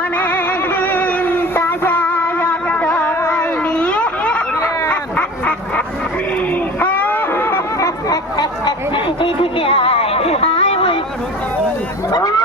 অনেকদিন তাজা রক্ত খাইনি। এদিকে আয়, আয় বলছি।